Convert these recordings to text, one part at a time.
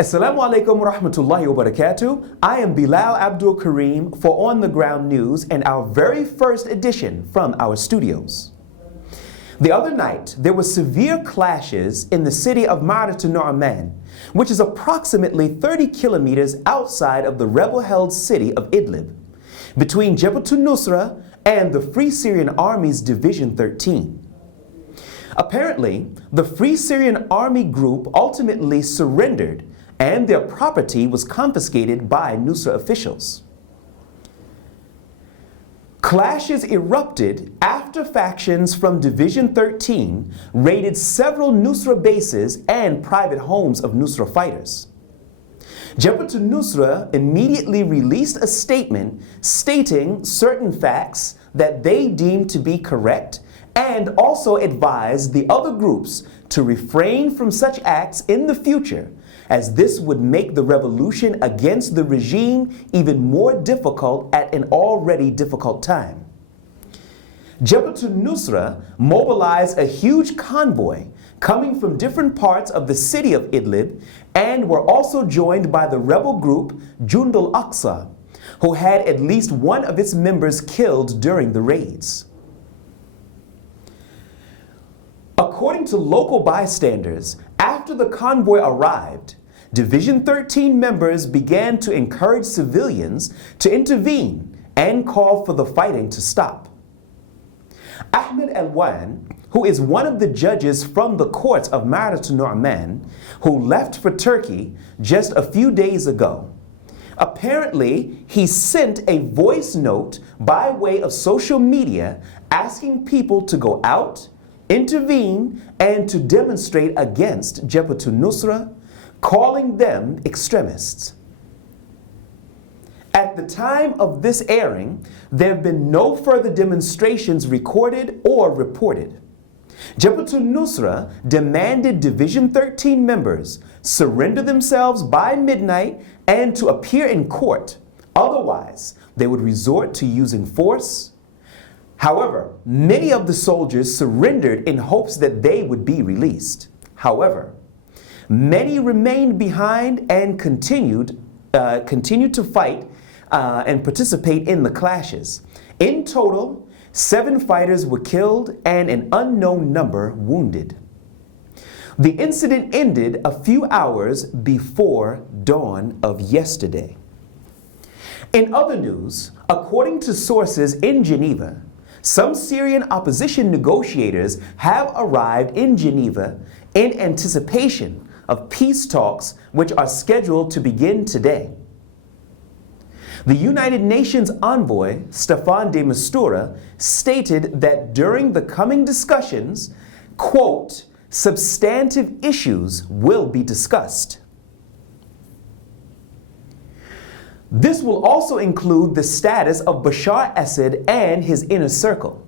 Assalamu alaikum wa rahmatullahi wa barakatuh. I am Bilal Abdul Kareem for On the Ground News and our very first edition from our studios. The other night, there were severe clashes in the city of Maratan, which is approximately 30 kilometers outside of the rebel-held city of Idlib, between Jabha Nusra and the Free Syrian Army's Division 13. Apparently, the Free Syrian Army group ultimately surrendered and their property was confiscated by Nusra officials. Clashes erupted after factions from Division 13 raided several Nusra bases and private homes of Nusra fighters. Jabha Nusra immediately released a statement stating certain facts that they deemed to be correct and also advised the other groups to refrain from such acts in the future, as this would make the revolution against the regime even more difficult at an already difficult time. Jabha Nusra mobilized a huge convoy coming from different parts of the city of Idlib and were also joined by the rebel group Jund al-Aqsa, who had at least one of its members killed during the raids. According to local bystanders, after the convoy arrived, Division 13 members began to encourage civilians to intervene and call for the fighting to stop. Ahmed Al-Wan, who is one of the judges from the courts of Maratan, who left for Turkey just a few days ago, apparently he sent a voice note by way of social media asking people to go out, intervene, and to demonstrate against Jabha Nusra, calling them extremists. At the time of this airing, there have been no further demonstrations recorded or reported. Jabha Nusra demanded Division 13 members surrender themselves by midnight and to appear in court. Otherwise, they would resort to using force. However, many of the soldiers surrendered in hopes that they would be released. However, many remained behind and continued to fight and participate in the clashes. In total, 7 fighters were killed and an unknown number wounded. The incident ended a few hours before dawn of yesterday. In other news, according to sources in Geneva, some Syrian opposition negotiators have arrived in Geneva in anticipation of peace talks which are scheduled to begin today. The United Nations envoy, Staffan de Mistura, stated that during the coming discussions, quote, substantive issues will be discussed. This will also include the status of Bashar Assad and his inner circle.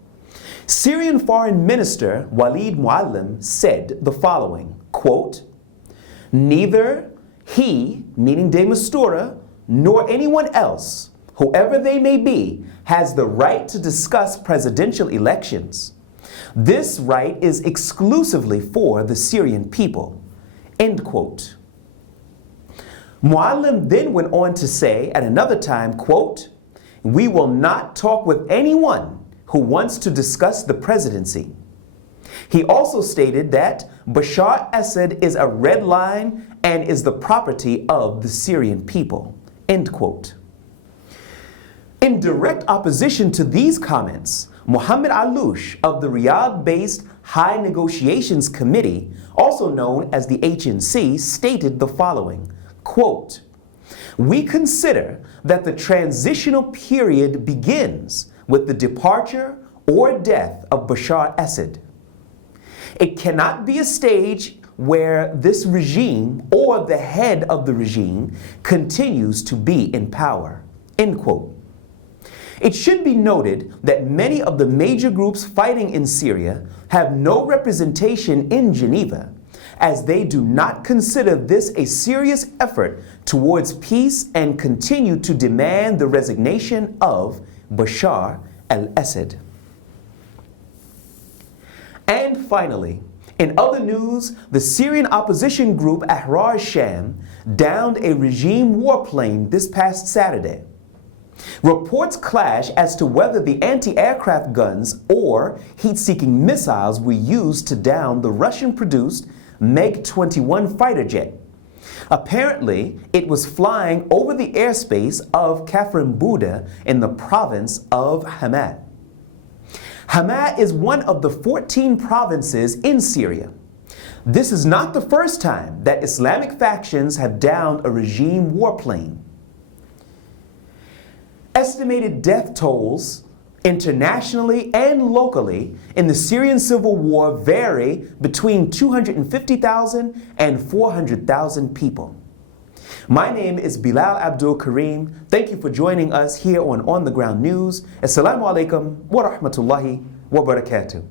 Syrian Foreign Minister Walid Muallim said the following, quote, neither he, meaning de Mistura, nor anyone else, whoever they may be, has the right to discuss presidential elections. This right is exclusively for the Syrian people, end quote. Muallim then went on to say at another time, quote, we will not talk with anyone who wants to discuss the presidency. He also stated that Bashar Assad is a red line and is the property of the Syrian people, end quote. In direct opposition to these comments, Mohammed Aloush of the Riyadh-based High Negotiations Committee, also known as the HNC, stated the following, quote, we consider that the transitional period begins with the departure or death of Bashar Assad. It cannot be a stage where this regime or the head of the regime continues to be in power, end quote. It should be noted that many of the major groups fighting in Syria have no representation in Geneva, as they do not consider this a serious effort towards peace and continue to demand the resignation of Bashar al-Assad. And finally, In other news, the Syrian opposition group Ahrar Sham downed a regime warplane this past Saturday. Reports clash as to whether the anti-aircraft guns or heat-seeking missiles were used to down the Russian-produced MiG-21 fighter jet. Apparently, it was flying over the airspace of Kafrin Buda in the province of Hama. Hama is one of the 14 provinces in Syria. This is not the first time that Islamic factions have downed a regime warplane. Estimated death tolls internationally and locally in the Syrian civil war vary between 250,000 and 400,000 people. My name is Bilal Abdul Kareem. Thank you for joining us here on the Ground News. Assalamu alaikum wa rahmatullahi wa barakatuh.